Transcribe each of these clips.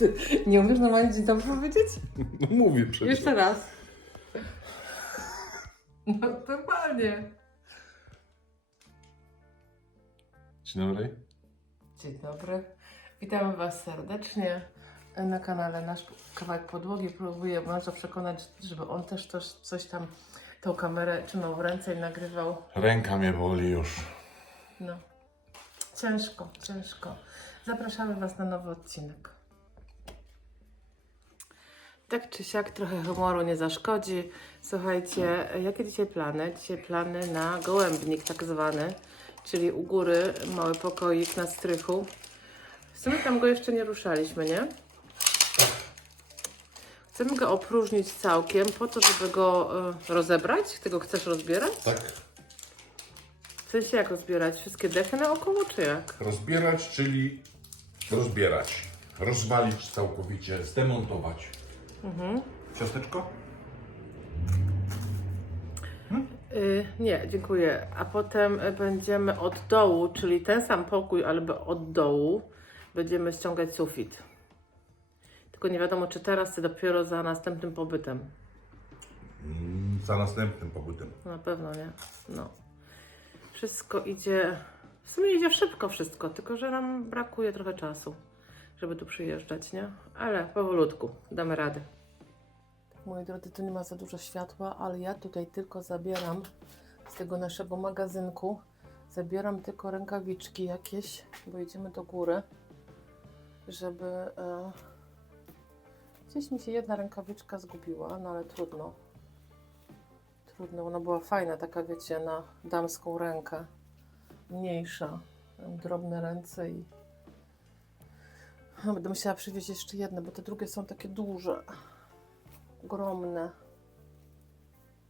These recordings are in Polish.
Ty nie umiesz normalnie dzień dobry powiedzieć? No mówię przecież. Jeszcze raz. No normalnie. Dzień dobry. Dzień dobry. Witamy Was serdecznie na kanale Nasz Kawałek Podłogi. Próbuję bardzo przekonać, żeby on też coś, coś tam tą kamerę trzymał w ręce i nagrywał. Ręka mnie boli już. No. Ciężko, ciężko. Zapraszamy Was na nowy odcinek. Tak czy siak trochę humoru nie zaszkodzi. Słuchajcie, jakie dzisiaj plany? Dzisiaj plany na gołębnik tak zwany, czyli u góry mały pokoik na strychu. W sumie tam go jeszcze nie ruszaliśmy, nie? Chcemy go opróżnić całkiem po to, żeby go e, rozebrać. Ty go chcesz rozbierać? Tak. W sensie jak rozbierać? Wszystkie dechy naokoło, czy jak? Rozbierać, czyli rozbierać. Rozwalić całkowicie, zdemontować. Mhm. Ciasteczko? Y, nie, dziękuję. A potem będziemy od dołu, czyli ten sam pokój, albo od dołu, będziemy ściągać sufit. Tylko nie wiadomo, czy teraz, czy dopiero za następnym pobytem. Mm, za następnym pobytem. Na pewno nie. No. Wszystko idzie. W sumie idzie szybko wszystko, tylko że nam brakuje trochę czasu, żeby tu przyjeżdżać, nie? Ale powolutku, damy radę. Moi drodzy, tu nie ma za dużo światła, ale ja tutaj tylko zabieram z tego naszego magazynku. Zabieram tylko rękawiczki jakieś, bo idziemy do góry, żeby. E... Gdzieś mi się jedna rękawiczka zgubiła, no ale trudno. Trudno, ona była fajna, taka wiecie, na damską rękę. Mniejsza. Mam drobne ręce i. Będę musiała przywieźć jeszcze jedne, bo te drugie są takie duże. Ogromne.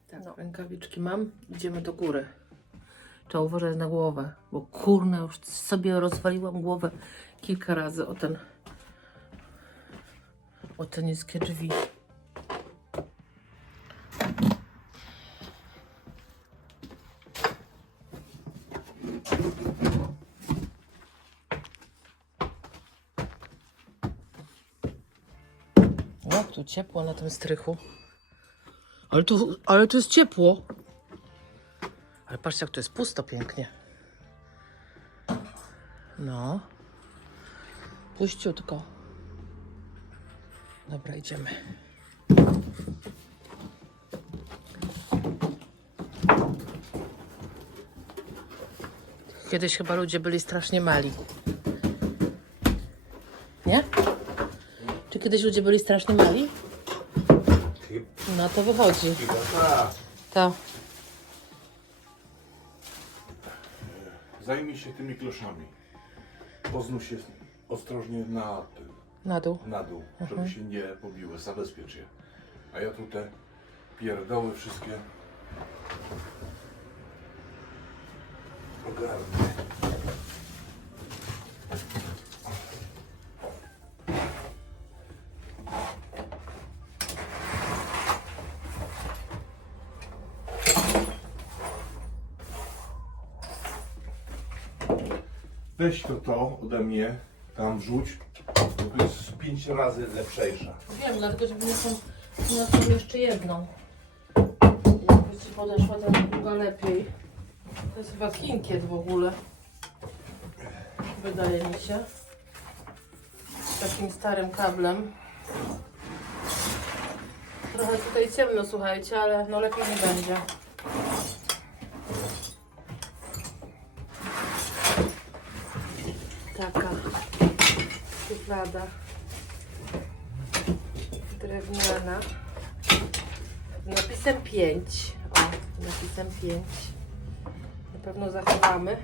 Tak, no. rękawiczki mam. Idziemy do góry. Trzeba uważać na głowę, bo kurna, już sobie rozwaliłam głowę kilka razy o ten. o te niskie drzwi. Jak tu ciepło na tym strychu. Ale tu, ale tu jest ciepło. Ale patrzcie, jak tu jest pusto pięknie. No. Puściutko. Dobra, idziemy. Kiedyś chyba ludzie byli strasznie mali. Nie? Czy kiedyś ludzie byli strasznie mali? No to wychodzi. To. Zajmij się tymi kloszami. Poznuj się ostrożnie na, tył, Na dół. na dół, żeby się nie pobiły. Zabezpiecz je. A ja tu te pierdoły wszystkie ogarnę. Weź to to ode mnie, tam wrzuć, bo to jest pięć razy lepszejsza. Wiem, dlatego że wyniosłam wyniosłam jeszcze jedną. Jakby ci podeszła ta druga lepiej. To jest chyba kinkiet w ogóle. Wydaje mi się. Z takim starym kablem. Trochę tutaj ciemno, słuchajcie, ale no lepiej nie będzie. Taka szuflada drewniana z napisem 5. O, napisem 5. Na pewno zachowamy.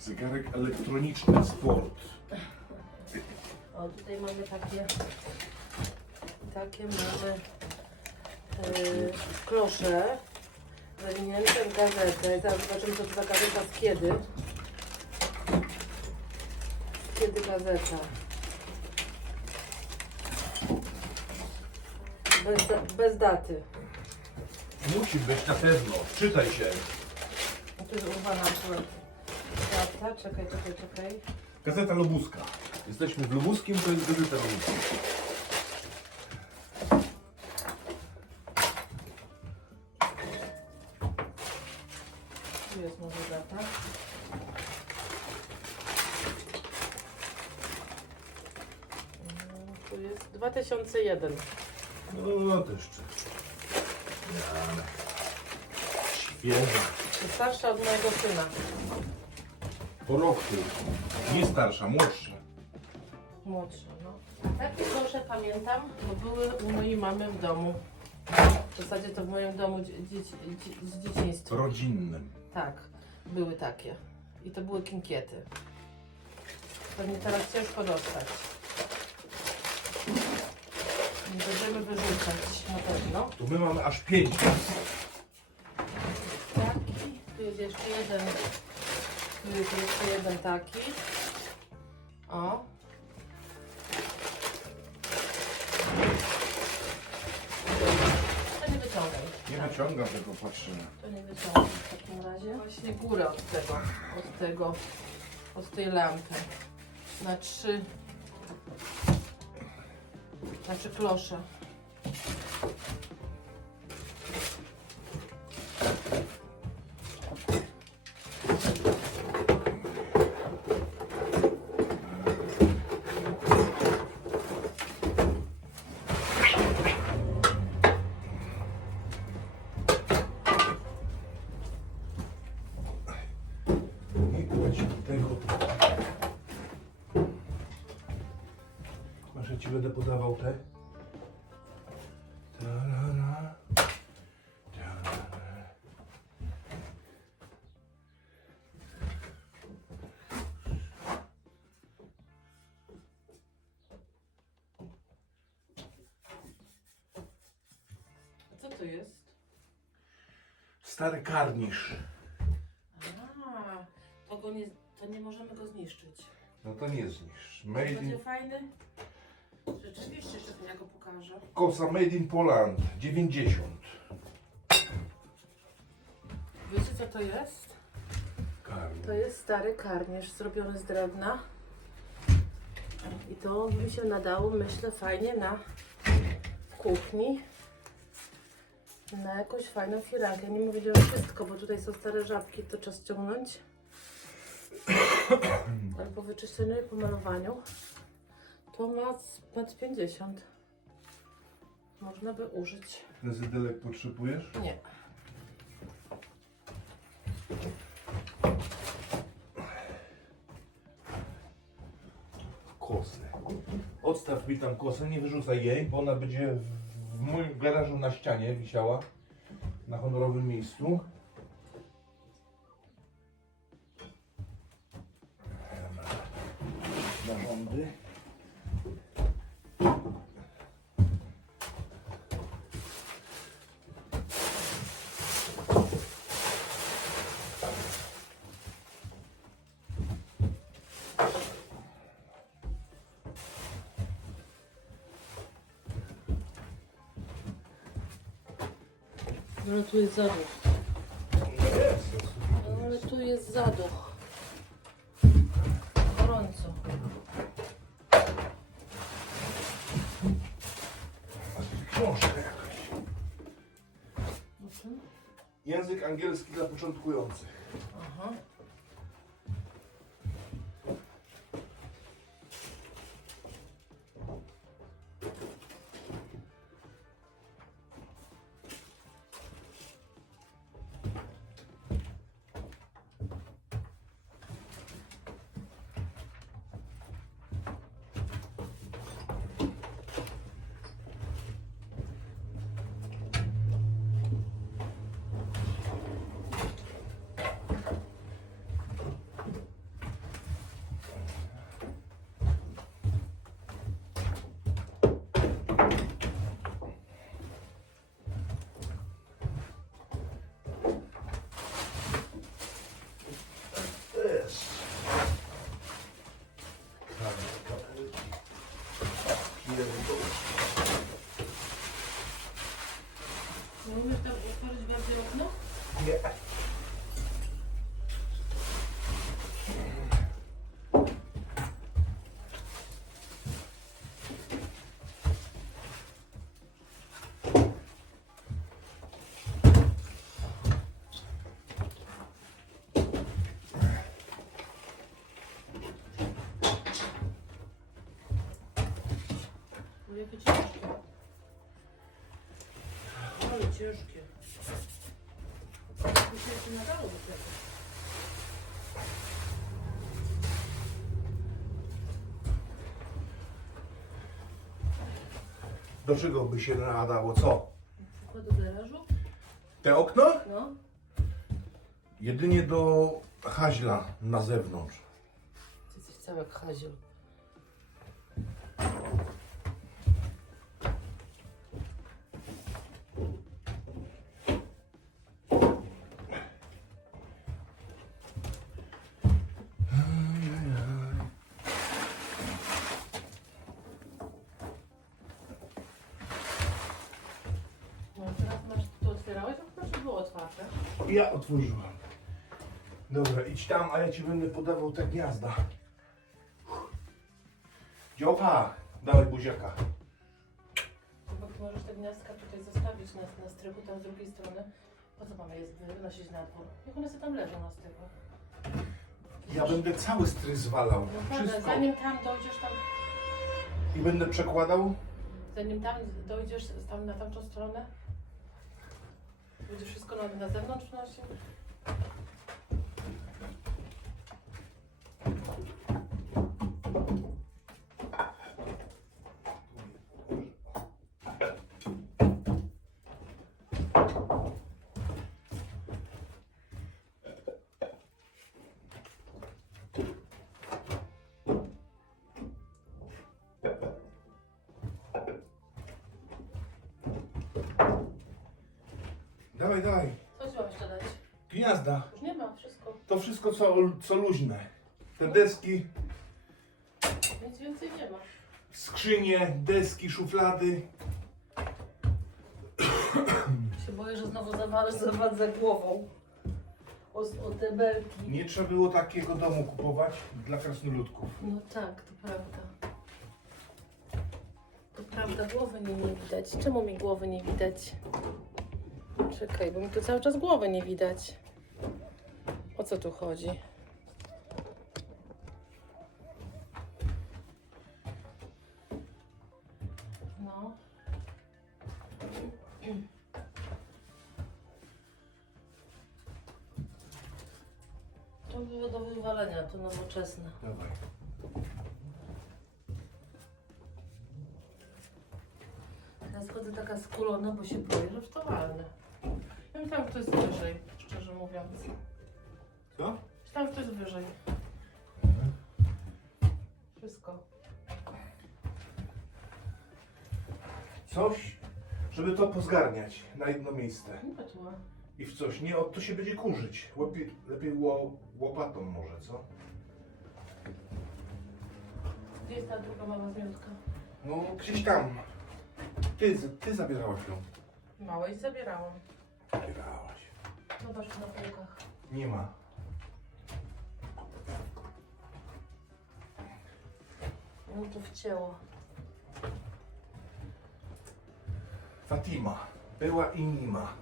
Zegarek elektroniczny, sport. O, tutaj mamy takie takie mamy yy, klosze zawinięte w gazetę. Zaraz zobaczymy, co to za gazeta z kiedy. Kiedy gazeta? Bez, da- bez daty. Musi być na pewno. Czytaj się. Tu jest urwana akurat. Czekaj, czekaj, czekaj. Gazeta Lubuska. Jesteśmy w Lubuskim, to jest Gazeta Lubuska. 2001. No to jeszcze. Ja. Świeża. Starsza od mojego syna. Po roku. Nie starsza, młodsza. Młodsza, no. Takie proszę pamiętam, bo były u mojej mamy w domu. W zasadzie to w moim domu dzie- dzieci, dzie- z dzieciństwa. Rodzinnym. Tak, były takie. I to były kinkiety. Pewnie teraz ciężko dostać. Nie będziemy wyrzucać na pewno. Tu my mamy aż pięć. Taki. Tu jest jeszcze jeden. Tu jest jeszcze jeden taki. O. To nie wyciągaj. Nie wyciągam tego, patrzymy. To nie wyciągam w takim razie. Właśnie górę od tego, od tego, od tej lampy. Na trzy, na trzy klosze. Ci będę podawał te. Ta-ra-ra. Ta-ra-ra. Co to jest? Stary karnisz. A, to, go nie, to nie możemy go zniszczyć. No to nie zniszcz. Made Będzie in... fajny? Rzeczywiście, jeszcze ja go pokażę. Kosa Made in Poland 90. Wiecie co to jest? To jest stary karnisz zrobiony z drewna. I to by mi się nadało, myślę, fajnie na kuchni. Na jakąś fajną firankę. Nie mówię, że wszystko, bo tutaj są stare żabki, to czas ciągnąć. Ale po wyczyszczeniu i pomalowaniu to ma metr 50. Można by użyć. Dezydelek potrzebujesz? Nie. Kosę. Odstaw mi tam kosę, nie wyrzucaj jej, bo ona będzie w, w moim garażu na ścianie wisiała. Na honorowym miejscu. Narządy. Ale tu jest zaduch. No ale tu jest zaduch. Gorąco. Książka jakaś. Mhm. Język angielski dla początkujących. Jakie ciężkie. Ale ciężkie. Muszę jeszcze nadało do tego. Do czego by się nadało? Co? Na przykład do garażu? Te okno? No. Jedynie do haźla na zewnątrz. Ty jesteś cały jak haziel. Ja otworzyłem. Dobra, idź tam, a ja ci będę podawał te gniazda. Dziocha, dawaj buziaka. Bo ty możesz te gniazdka tutaj zostawić na, na strychu, tam z drugiej strony. Po co mamy je wynosić na dwór? Niech one sobie tam leżą na strychu. Ja będę cały strych zwalał. Naprawdę, Wszystko. zanim tam dojdziesz tam, I będę przekładał. zanim tam dojdziesz tam na tamtą stronę, będziesz wszystko na, na zewnątrz wnosił. Dawaj, dawaj. Co ci mam jeszcze dać? Gniazda. Już nie ma, wszystko. To wszystko co, co luźne. Te deski, Nic więcej nie ma. skrzynie, deski, szuflady. się boję, że znowu zawalę zawadzę głową. O, o te belki. Nie trzeba było takiego domu kupować dla krasnoludków. No tak, to prawda. To prawda, głowy mi nie widać. Czemu mi głowy nie widać? Czekaj, bo mi tu cały czas głowy nie widać. O co tu chodzi? No. To było do wywalenia, to nowoczesne. Dawaj. Ja schodzę taka skulona, bo się boję, że w to walnę. Ja myślałam, że to jest wyżej, szczerze mówiąc. Co? Myślałam, że to jest wyżej. Wszystko. Coś, żeby to pozgarniać na jedno miejsce. Nie patrzyła. I w coś. Nie, o, to się będzie kurzyć. Lepiej, lepiej ło, łopatą może, co? Gdzie jest ta druga mała zmiotka? No, gdzieś tam. Ty, ty zabierałaś ją. Małej zabierałam. Zabierałaś. Zobacz na półkach. Nie ma. No to wcięło. Fatima. Była i nie ma.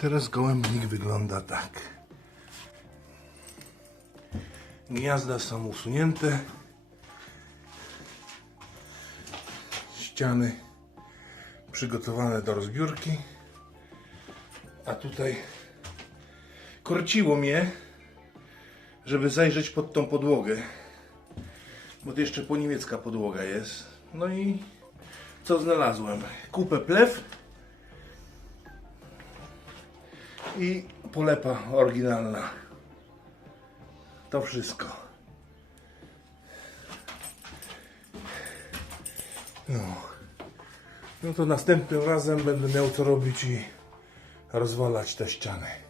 Teraz gołębnik wygląda tak. Gniazda są usunięte. Ściany przygotowane do rozbiórki. A tutaj korciło mnie, żeby zajrzeć pod tą podłogę. Bo to jeszcze po niemiecka podłoga jest. No i co znalazłem? Kupę plew i polepa oryginalna. To wszystko. No. No to następnym razem będę miał co robić i rozwalać te ściany.